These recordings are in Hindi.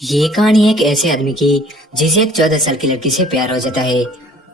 ये कहानी एक ऐसे आदमी की जिसे एक 14 साल की लड़की से प्यार हो जाता है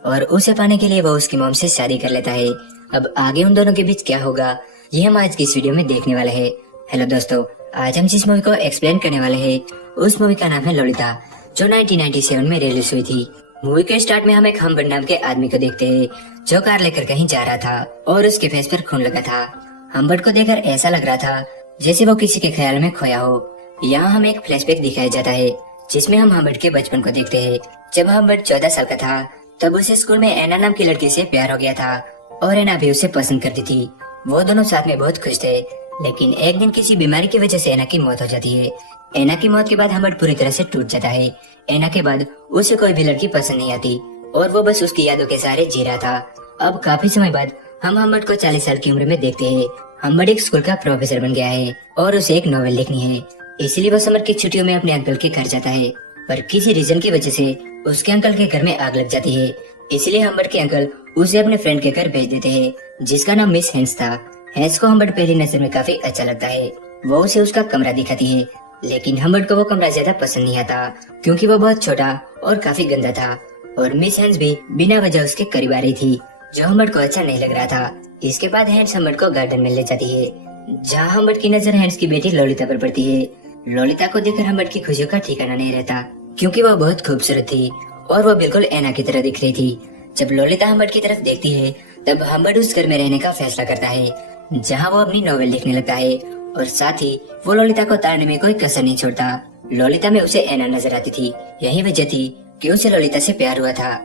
और उसे पाने के लिए वो उसकी मॉम से शादी कर लेता है। अब आगे उन दोनों के बीच क्या होगा ये हम आज की इस वीडियो में देखने वाले हैं। हेलो दोस्तों, आज हम जिस मूवी को एक्सप्लेन करने वाले हैं उस मूवी का नाम है लोलिता, जो 1997 में रिलीज हुई थी। मूवी के स्टार्ट में हम एक हम्बर्ट नाम के आदमी को देखते हैं जो कार लेकर कहीं जा रहा था और उसके फेस पर खून लगा था। हम्बर्ट को देखकर ऐसा लग रहा था जैसे वो किसी के ख्याल में खोया हो। यहाँ हमें एक फ्लैशबैक दिखाया जाता है जिसमें हम हम्बर्ट के बचपन को देखते हैं। जब हम्बर्ट 14 साल का था तब उसे स्कूल में एना नाम की लड़की से प्यार हो गया था और एना भी उसे पसंद करती थी। वो दोनों साथ में बहुत खुश थे, लेकिन एक दिन किसी बीमारी की वजह से एना की मौत हो जाती है। एना की मौत के बाद हम्बर्ट पूरी तरह से टूट जाता है। एना के बाद उसे कोई भी लड़की पसंद नहीं आती और वो बस उसकी यादों के सहारे जी रहा था। अब काफी समय बाद हम हम्बर्ट को 40 साल की उम्र में देखते हैं। हम्बर्ट एक स्कूल का प्रोफेसर बन गया है और उसे एक नॉवेल लिखनी है, इसलिए वो समर की छुट्टियों में अपने अंकल के घर जाता है। पर किसी रीजन की वजह से उसके अंकल के घर में आग लग जाती है, इसलिए हम्बर्ट के अंकल उसे अपने फ्रेंड के घर भेज देते हैं जिसका नाम मिस हैंस था। हैंस को हम्बर्ट पहली नजर में काफी अच्छा लगता है। वो उसे उसका कमरा दिखाती है, लेकिन हम्बर्ट को वो कमरा ज्यादा पसंद नहीं आता क्योंकि वो बहुत छोटा और काफी गंदा था। और मिस हैंस भी बिना वजह उसके करीब आ रही थी, जो हम्बर्ट को अच्छा नहीं लग रहा था। इसके बाद हैंस हम्बर्ट को गार्डन में ले जाती है, जहाँ हम्बर्ट की नजर हैंस की बेटी लोलिता पर पड़ती है। लोलिता को देखकर हम्बर्ट की खुशियों का ठिकाना नहीं रहता क्योंकि वह बहुत खूबसूरत थी और वह बिल्कुल एना की तरह दिख रही थी। जब लोलिता हम्बर्ट की तरफ देखती है तब हम्बर्ट उस घर में रहने का फैसला करता है, जहाँ वो अपनी नॉवेल लिखने लगता है और साथ ही वो लोलिता को ताड़ने में कोई कसर नहीं छोड़ता। लोलिता में उसे एना नजर आती थी, यही वजह थी कि उसे लोलिता से प्यार हुआ था।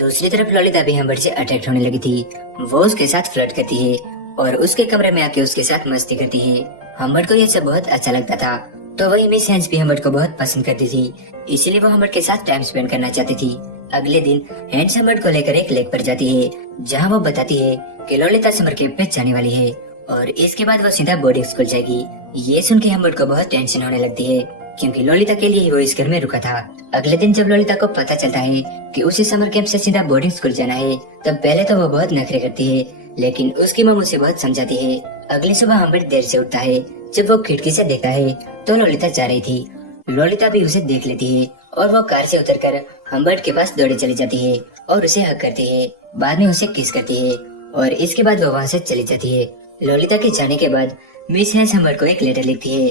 दूसरी तरफ लोलिता भी हम्बर्ट से अट्रैक्ट होने लगी थी। वो उसके साथ फ्लर्ट करती है और उसके कमरे में आके उसके साथ मस्ती करती है। हम्बर्ट को यह सब बहुत अच्छा लगता था, तो वही मिस हैंस भी हम्बर्ट को बहुत पसंद करती थी, इसलिए वो हम्बर्ट के साथ टाइम स्पेंड करना चाहती थी। अगले दिन हैंस हम्बर्ट को लेकर एक लेक पर जाती है, जहाँ वो बताती है कि लोलिता समर कैंप पे जाने वाली है और इसके बाद वो सीधा बोर्डिंग स्कूल जाएगी। ये सुन के हम्बर्ट को बहुत टेंशन होने लगती है क्योंकि लोलिता के लिए ही वो इस घर में रुका था। अगले दिन जब लोलिता को पता चलता है कि उसे समर कैंप से सीधा बोर्डिंग स्कूल जाना है, तब पहले तो वो बहुत नखरे करती है, लेकिन उसकी मम्मी उसे बहुत समझाती है। अगली सुबह हम्बर्ट देर से उठता है। जब वो खिड़की से देखता है तो लोलिता जा रही थी। लोलिता भी उसे देख लेती है और वो कार से उतरकर हम्बर्ट के पास दौड़ी चली जाती है और उसे हक करती है। बाद में उसे किस करती है और इसके बाद वो वहाँ से चली जाती है। लोलिता के जाने के बाद मिस हैंस हम्बर्ट को एक लेटर लिखती है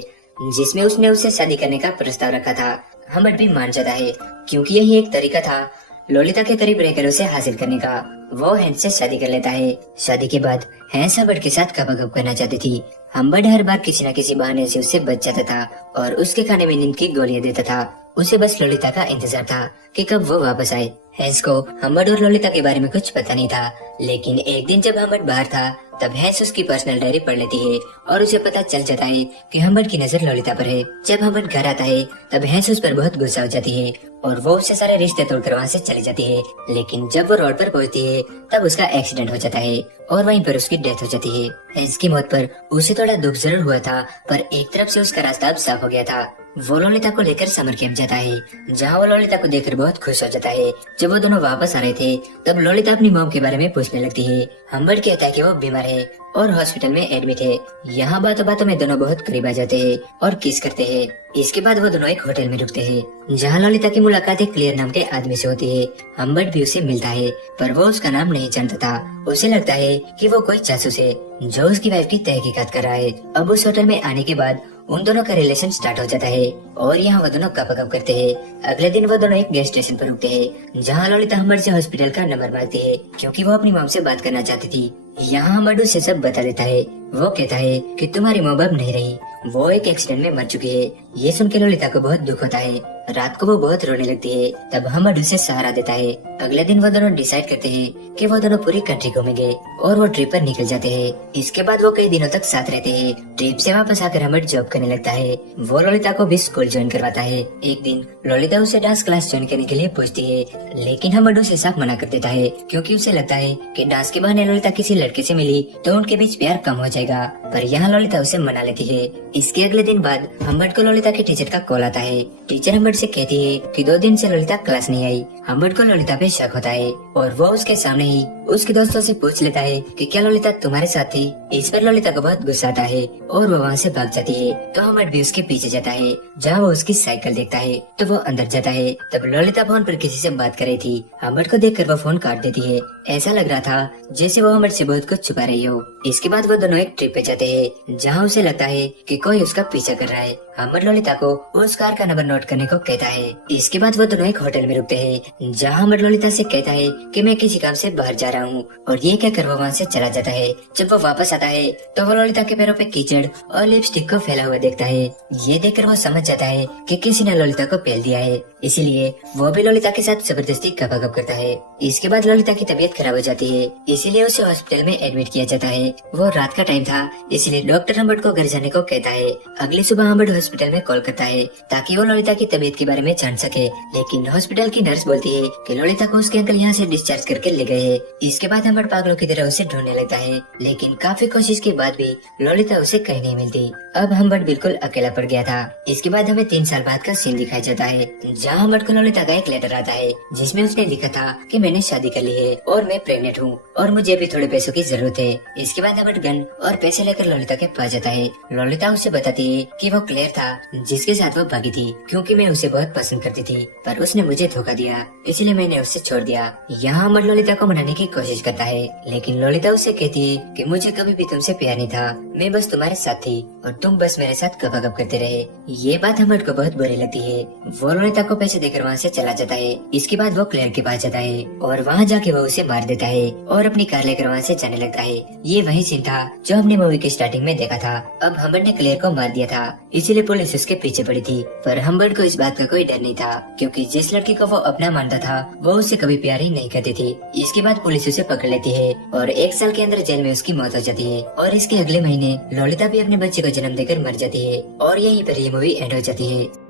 जिसमें उसने उससे शादी करने का प्रस्ताव रखा था। हम्बर्ट भी मान जाता है क्योंकि यही एक तरीका था लोलिता के करीब रहकर उसे हासिल करने का। वो हैंस से शादी कर लेता है। शादी के बाद हैंस हम्बर्ट के साथ गपशप करना चाहती थी। हम्बर्ट हर बार किसी न किसी बहाने से उससे बच जाता था और उसके खाने में नींद की गोलियां देता था। उसे बस लोलिता का इंतजार था कि कब वो वापस आए। हैंस को हम्बर्ट और लोलिता के बारे में कुछ पता नहीं था, लेकिन एक दिन जब हम्बर्ट बाहर था तब हैंस उसकी पर्सनल डायरी पढ़ लेती है और उसे पता चल जाता है कि हम्बर्ट की नजर लोलिता पर है। जब हम्बर्ट घर आता है तब हैंस उस पर बहुत गुस्सा हो जाती है और वो उससे सारे रिश्ते तोड़कर वहाँ से चली जाती है। लेकिन जब वो रोड पर पहुँचती है तब उसका एक्सीडेंट हो जाता है और वहीं पर उसकी डेथ हो जाती है। हैंस की मौत पर उसे थोड़ा दुख जरूर हुआ था, पर एक तरफ से उसका रास्ता अब साफ हो गया था। वो लोलिता को लेकर समर कैंप जाता है, जहाँ वो लोलिता को देखकर बहुत खुश हो जाता है। जब वो दोनों वापस आ रहे थे तब लोलिता अपनी मॉम के बारे में पूछने लगती है। हम्बर्ट कहता है कि वो बीमार है और हॉस्पिटल में एडमिट है। यहाँ बातों बातों में दोनों बहुत करीब आ जाते हैं और किस करते हैं। इसके बाद वो दोनों एक होटल में रुकते हैं, जहाँ लोलिता की मुलाकात एक क्लियर नाम के आदमी से होती है। हम्बर्ट भी उसे मिलता है, पर वो उसका नाम नहीं जानता था। उसे लगता है कि वो कोई जासूस है जो उसकी वाइफ की तहकीकात कर रहा है। अब उस होटल में आने के बाद उन दोनों का रिलेशन स्टार्ट हो जाता है और यहाँ वो दोनों गपशप करते हैं। अगले दिन वो दोनों एक गैस स्टेशन पर रुकते हैं, जहाँ लोलिता हम्बर्ट से हॉस्पिटल का नंबर मांगती है क्योंकि वो अपनी मॉम से बात करना चाहती थी। यहाँ हम्बर्ट उसे सब बता देता है। वो कहता है कि तुम्हारी मॉम अब नहीं रही, वो एक एक्सीडेंट में मर चुकी है। ये सुन के लोलिता को बहुत दुख होता है। रात को वो बहुत रोने लगती है, तब हम्बर्ट उसे सहारा देता है। अगले दिन वो दोनों डिसाइड करते हैं कि वो दोनों पूरी कंट्री घूमेंगे और वो ट्रिप पर निकल जाते हैं। इसके बाद वो कई दिनों तक साथ रहते हैं। ट्रिप से वापस आकर हम्बर्ट जॉब करने लगता है। वो लोलिता को भी स्कूल ज्वाइन करवाता है। एक दिन लोलिता उसे डांस क्लास ज्वाइन करने के लिए पूछती है, लेकिन हम्बर्ट उसे साफ मना कर देता है क्योंकि उसे लगता है कि डांस के बहाने लोलिता किसी लड़के से मिली तो उनके बीच प्यार कम हो जाएगा। पर यहाँ लोलिता उसे मना लेती है। इसके अगले दिन बाद हम्बर्ट को ललिता के टीचर का कॉल आता है। टीचर हम्बर्ट से कहती है कि 2 दिन से ललिता क्लास नहीं आई। हम्बर्ट को ललिता पे शक होता है और वो उसके सामने ही उसके दोस्तों से पूछ लेता है कि क्या ललिता तुम्हारे साथ थी। इस पर ललिता को बहुत गुस्सा आता है और वो वहाँ से भाग जाती है। तो हम्बर्ट भी उसके पीछे जाता है। जहाँ वो उसकी साइकिल देखता है तो वो अंदर जाता है। तब ललिता फोन पर किसी से बात कर रही थी। हम्बर्ट को देखकर वो फोन काट देती है। ऐसा लग रहा था जैसे वो हम्बर्ट से बहुत कुछ छुपा रही हो। इसके बाद वो दोनों एक ट्रिप पे जाते हैं जहाँ उसे लगता है कि कोई उसका पीछा कर रहा है। हम्बर्ट ललिता को उस कार का नंबर नोट करने को कहता है। इसके बाद वो दोनों एक होटल में रुकते हैं जहाँ हम्बर्ट ललिता से कहता है कि मैं किसी काम से बाहर जा रहा हूँ और ये कहकर वो वहाँ से चला जाता है। जब वो वापस आता है तो वो ललिता के पैरों पे कीचड़ और लिपस्टिक को फैला हुआ देखता है। ये देखकर वो समझ जाता है कि किसी ने ललिता को पेल दिया है, इसीलिए वो भी ललिता के साथ जबरदस्ती गपागप करता है। इसके बाद ललिता की तबीयत खराब हो जाती है, इसीलिए उसे हॉस्पिटल में एडमिट किया जाता है। वो रात का टाइम था, इसलिए डॉक्टर हम्बर्ट को घर जाने को कहता है। अगली सुबह हम्बर्ट हॉस्पिटल में कॉल करता है ताकि वो ललिता की तबीयत के बारे में जान सके, लेकिन हॉस्पिटल की नर्स बोलती है कि ललिता को उसके अंकल यहाँ से डिस्चार्ज करके ले गए हैं। इसके बाद हम्बर्ट पागलों की तरह उसे ढूंढने लगता है, लेकिन काफी कोशिश के बाद भी ललिता उसे कहीं नहीं मिलती। अब हम्बर्ट बिल्कुल अकेला पड़ गया था। इसके बाद हमें 3 साल बाद का सीन दिखाया जाता है जहाँ हम्बर्ट को ललिता का एक लेटर आता है जिसमें उसने लिखा था कि मैंने शादी कर ली है और मैं प्रेग्नेंट हूँ और मुझे अभी थोड़े पैसों की जरूरत है। इसके बाद हम्बर्ट गन और पैसे लेकर ललिता के पास जाता है। ललिता उसे बताती है कि वो क्लेयर था जिसके साथ वो भागी थी, क्योंकि मैं उसे बहुत पसंद करती थी पर उसने मुझे धोखा दिया, इसलिए मैंने उसे छोड़ दिया। यहाँ हम्बर्ट ललिता को मनाने की कोशिश करता है, लेकिन ललिता उसे कहती है कि मुझे कभी भी तुमसे प्यार नहीं था, मैं बस तुम्हारे साथ थी और तुम बस मेरे साथ गपागप करते रहे। ये बात हम्बर्ट को बहुत बुरी लगती है। वो ललिता को पैसे देकर वहाँ से चला जाता है। इसके बाद वो क्लेयर के पास जाता है और वहाँ जाके वो उसे मार देता है और अपनी कार लेकर वहाँ से जाने लगता है। ये वही सीन था जो हमने मूवी के स्टार्टिंग में देखा था। अब हम्बर्ट ने क्लेयर को मार दिया था, इसीलिए पुलिस उसके पीछे पड़ी थी, पर हम्बर्ट को इस बात का कोई डर नहीं था क्योंकि जिस लड़की को वो अपना मानता था वो उससे कभी प्यार ही नहीं करती थी। इसके बाद पुलिस उसे पकड़ लेती है और 1 साल के अंदर जेल में उसकी मौत हो जाती है और इसके अगले महीने ललिता भी अपने बच्चे को जन्म देकर मर जाती है और यहीं पर ये मूवी एंड हो जाती है।